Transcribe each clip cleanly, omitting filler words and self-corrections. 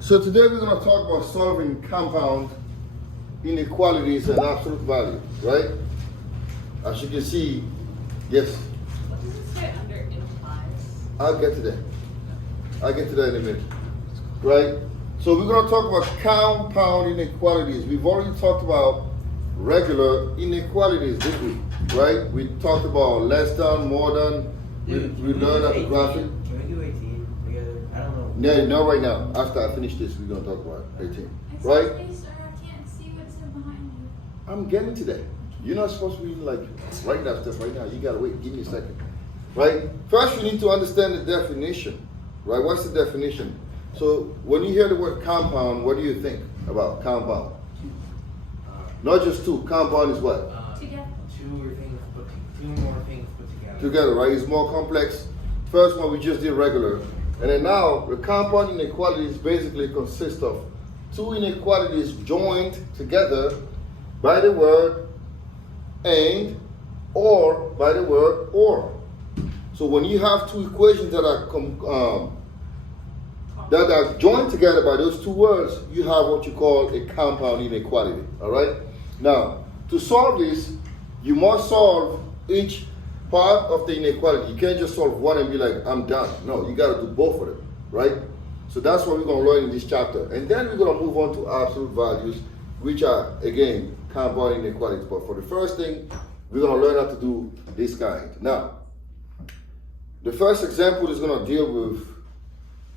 So today we're going to talk about solving compound inequalities and absolute value, right? As you can see, yes. What does it say under implies? I'll get to that. I'll get to that in a minute, right? So we're going to talk about compound inequalities. We've already talked about regular inequalities this week, right? We talked about less than, more than. We learned at the graphic. Can we do 18 together? I don't know. No, not right now. After I finish this, we're going to talk about 18, right? Excuse me, sir, I can't see what's in behind you. I'm getting to that. You're not supposed to be like writing that stuff right now. You gotta wait. Give me a second. Right? First, you need to understand the definition. Right? What's the definition? So when you hear the word compound, what do you think about compound? Not just two. Compound is what? Together. Two more things put together. Together, right? It's more complex. First one we just did regular, and then now the compound inequalities basically consist of two inequalities joined together by the word and or by the word or. So when you have two equations that are joined together by those two words, you have what you call a compound inequality. All right. Now to solve this, you must solve each part of the inequality. You can't just solve one and be like, I'm done. No, you got to do both of them, right? So that's what we're going to learn in this chapter, and then we're going to move on to absolute values, which are again compound inequalities. But for the first thing, we're going to learn how to do this kind. Now, the first example is going to deal with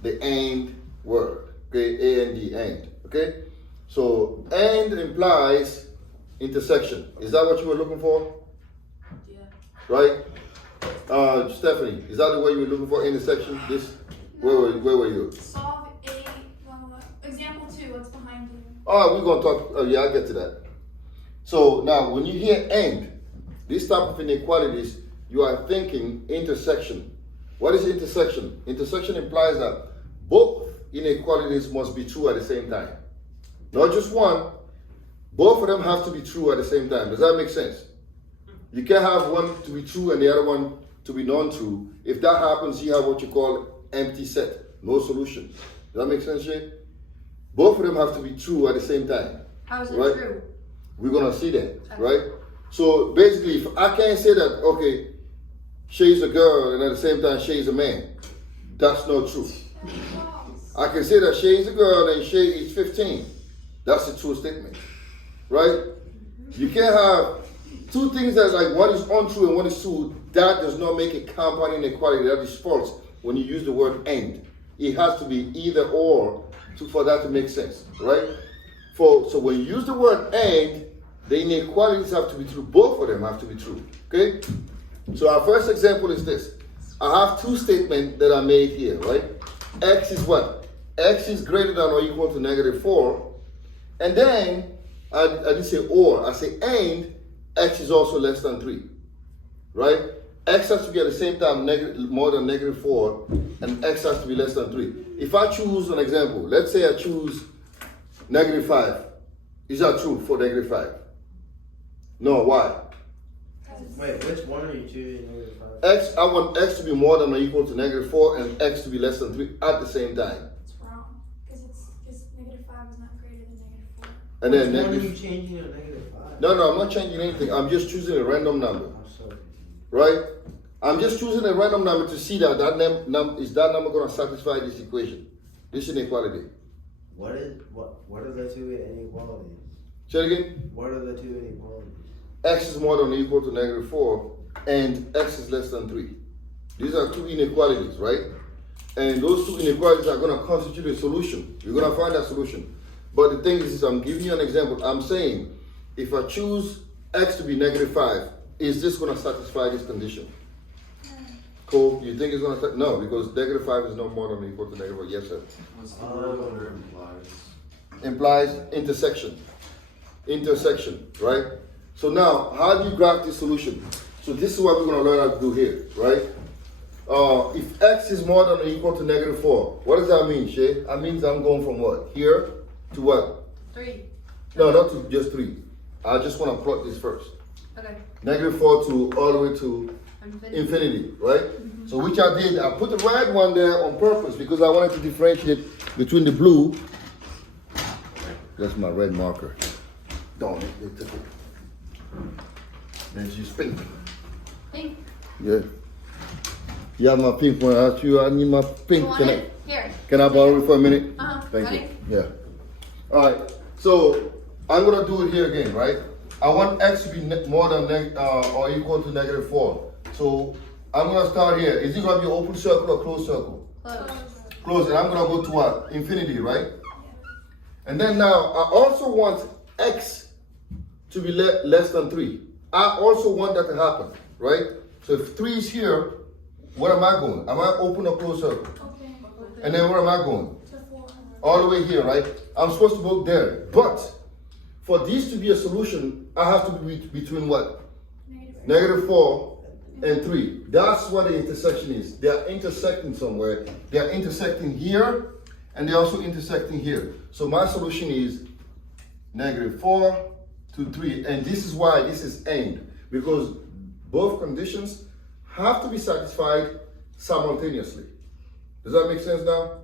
the AND word. Okay, A-N-D, AND. Okay, so AND implies intersection. Is that what you were looking for? Yeah. Right? Stephanie, is that the way you were looking for intersection? This? Where were you? Solve example 2, what's behind you? Oh, we're going to talk. Oh, yeah, I'll get to that. So now, when you hear AND, this type of inequalities, you are thinking intersection. What is intersection? Intersection implies that both inequalities must be true at the same time. Not just one. Both of them have to be true at the same time. Does that make sense? You can't have one to be true and the other one to be non-true. If that happens, you have what you call empty set. No solution. Does that make sense, Shay? Both of them have to be true at the same time. How is it right? true? We're going to see that, right? So basically, if I can't say that, okay, Shay's a girl and at the same time Shay's a man, that's not true. I can say that Shay's a girl and Shay is 15. That's a true statement, right? You can't have two things that like one is untrue and one is true. That does not make a compound inequality. That is false when you use the word and. It has to be either or for that to make sense, right? So when you use the word and, the inequalities have to be true. Both of them have to be true, okay? So our first example is this. I have two statements that are made here, right? X is what? X is greater than or equal to -4. And then, I didn't say or, I say and X is also less than 3, right? X has to be at the same time more than -4, and X has to be less than 3. If I choose an example, let's say I choose -5. Is that true for -5? No, why? Wait, which one are you choosing? X, I want X to be more than or equal to -4 and X to be less than 3 at the same time. It's wrong, because -5 is not greater than -4. And then Which one are you negative. changing to -5? No, I'm not changing anything. I'm just choosing a random number, I'm so confused. right? I'm just choosing a random number to see that is that number going to satisfy this equation, this inequality. What are the two inequalities? Say it again. What are the two inequalities? X is more than or equal to -4 and X is less than 3. These are two inequalities, right? And those two inequalities are going to constitute a solution. You're going to find that solution. But the thing is, I'm giving you an example. I'm saying, if I choose X to be -5, is this going to satisfy this condition? Cool. You think it's going to? No, because -5 is no more than or equal to -4. Yes, sir. What's the word under implies? Implies intersection. Intersection, right? So now, how do you graph this solution? So this is what we're going to learn how to do here, right? If X is more than or equal to -4, what does that mean, Shay? That means I'm going from what? Here to what? 3. No, not to just 3. I just want to plot this first. Okay. -4 to all the way to infinity, right? So which I did, I put the red one there on purpose because I wanted to differentiate between the blue, that's my red marker. Don't it, they took it. Then she's pink. Pink. Yeah. You have my pink one. I need my pink. You want it? Here. Can I borrow it for a minute? Thank Ready? you. Yeah. All right. So I'm gonna do it here again, right? I want x to be more than or equal to -4. So I'm gonna start here. Is it gonna be an open circle or closed circle? Close. Close. And I'm gonna go to what? Infinity, right? And then now I also want x to be less than 3. I also want that to happen, right? So if 3 is here, where am I going? Am I open or closed circle? Open. And then where am I going? To 4. All the way here, right? I'm supposed to go there. But for these to be a solution, I have to be between what? -4 and 3. That's what the intersection is. They are intersecting somewhere. They are intersecting here, and they're also intersecting here. So my solution is -4 to 3. And this is why this is AND. Because both conditions have to be satisfied simultaneously. Does that make sense now?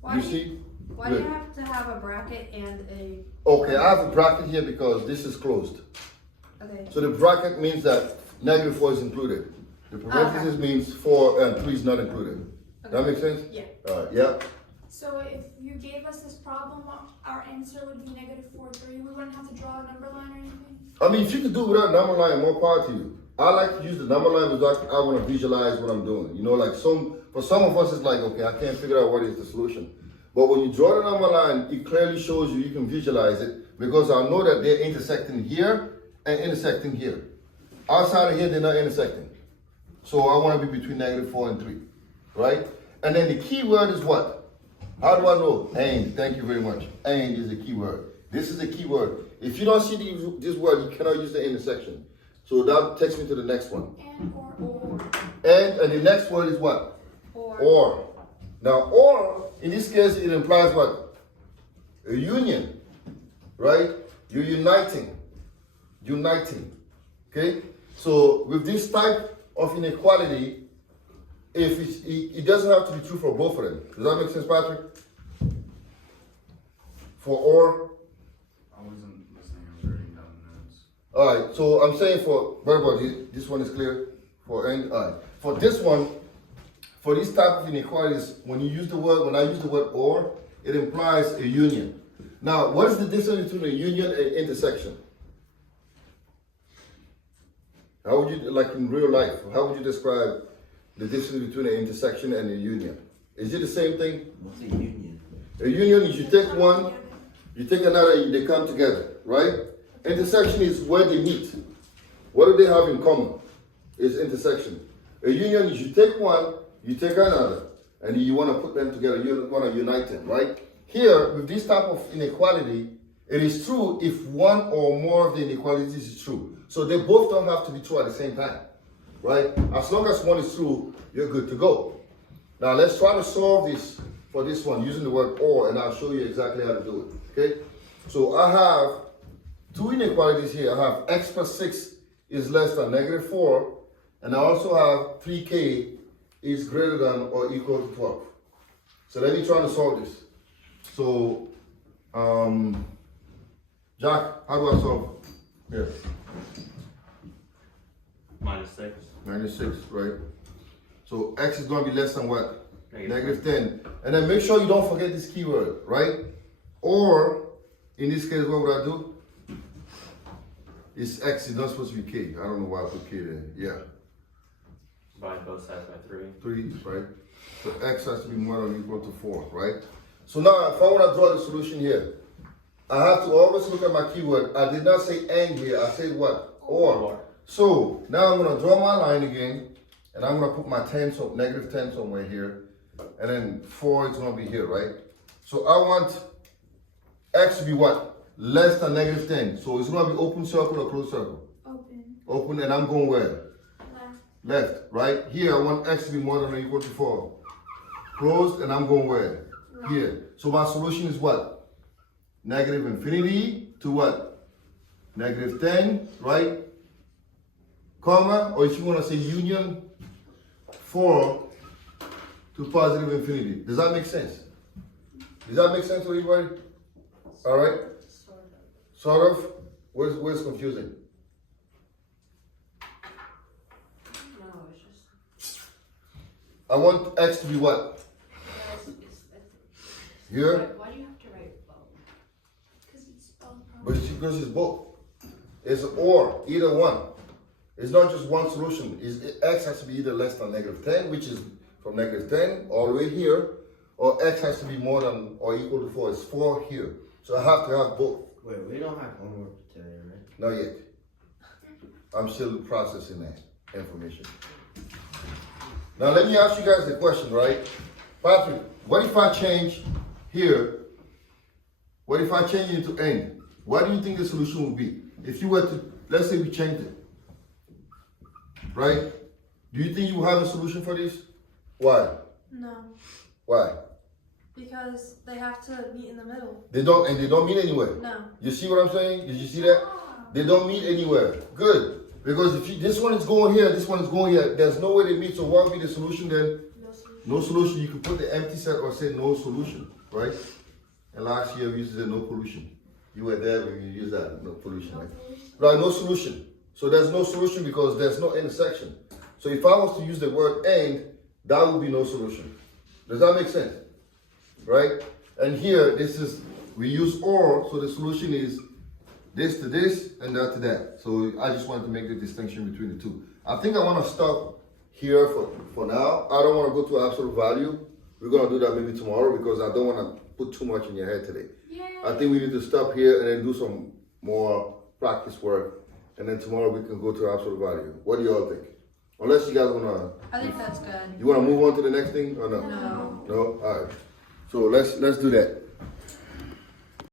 Why You do see? Why do you Good. have to have a bracket and a? Okay, I have a bracket here because this is closed. Okay. So the bracket means that -4 is included. The parenthesis means 4 and 3 is not included. That make sense? Yeah. Yeah. So if you gave us this problem, our answer would be -4, 3. We wouldn't have to draw a number line or anything. I mean, if you could do without number line, more power to you. I like to use the number line because I want to visualize what I'm doing. You know, like for some of us, it's like, okay, I can't figure out what is the solution. But when you draw the number line, it clearly shows you can visualize it because I know that they're intersecting here and intersecting here. Outside of here, they're not intersecting. So I want to be between -4 and 3, right? And then the key word is what? How do I know? AND. Thank you very much. AND is the key word. This is the key word. If you don't see this word, you cannot use the intersection. So that takes me to the next one. And or. And the next word is what? Or. Now, or, in this case, it implies what? A union, right? You're uniting. Uniting. Okay? So, with this type of inequality, if it doesn't have to be true for both of them. Does that make sense, Patrick? For or? I wasn't listening, I was writing down notes. All right, so I'm saying for, what about this one is clear? For and, all right. For this one, for this type of inequalities, when I use the word or, it implies a union. Now, what is the difference between a union and intersection? How would you, like in real life, how would you describe the difference between an intersection and a union? Is it the same thing? What's a union? A union is you take one, you take another, they come together, right? Intersection is where they meet. What do they have in common? It's intersection. A union is you take one, you take another, and you want to put them together, you want to unite them, right? Here, with this type of inequality, it is true if one or more of the inequalities is true. So they both don't have to be true at the same time, right? As long as one is true, you're good to go. Now let's try to solve this for this one using the word or, and I'll show you exactly how to do it, okay? So I have two inequalities here. I have x plus 6 is less than -4, and I also have 3k is greater than or equal to 12. So let me try to solve this. So, Jack, how do I solve? Here. -6. -6, right? So x is going to be less than what? Negative. -10. And then make sure you don't forget this keyword, right? Or, in this case, what would I do? It's x, it's not supposed to be k. I don't know why I put k there. Yeah. Divide both sides by 3. 3, right? So x has to be more than or equal to 4, right? So now, if I want to draw the solution here, I have to always look at my keyword. I did not say and here, I said what? Or. So, now I'm going to draw my line again, and I'm going to put my 10, so -10 somewhere here, and then 4 is going to be here, right? So I want x to be what? Less than -10. So it's going to be open circle or closed circle? Open. Open, and I'm going where? Left. Left, right? Here, I want x to be more than or equal to 4. Closed, and I'm going where? Right. Here. So my solution is what? -infinity to what? -10, right? Comma, or if you want to say union, 4 to +infinity. Does that make sense? Does that make sense to everybody? All right? Sort of. Sort of? Where's confusing? No, it's just. I want X to be what? Guys, Here? Why do you have to write both? Because it's spelled But properly. because it's both. It's or, either one. It's not just one solution. X has to be either less than -10, which is from -10 all the way here, or X has to be more than or equal to 4. It's 4 here. So I have to have both. Wait, we don't have homework today, right? Not yet. I'm still processing that information. Now let me ask you guys a question, right? Patrick, what if I change here? What if I change it to N? What do you think the solution would be? If you were to, let's say we changed it, right? Do you think you have a solution for this? Why? No, Why? because they have to meet in the middle. They don't meet anywhere. No. You see what I'm saying? Did you see that? They don't meet anywhere. Good. Because if this one is going here, this one is going here, there's no way they meet. So what would be the solution then? No solution. No solution. You could put the empty set or say no solution, right? And last year we used to say no pollution. You were there when you used that, no pollution, right? Right, no solution. So there's no solution because there's no intersection. So if I was to use the word and, that would be no solution. Does that make sense? Right? And here, we use or, so the solution is this to this and that to that. So I just wanted to make the distinction between the two. I think I want to stop here for now. I don't want to go to absolute value. We're going to do that maybe tomorrow because I don't want to put too much in your head today. I think we need to stop here and then do some more practice work. And then tomorrow we can go to absolute value. What do y'all think? Unless you guys want to, I think that's good. you want to move on to the next thing or no? No. No? All right. So let's do that.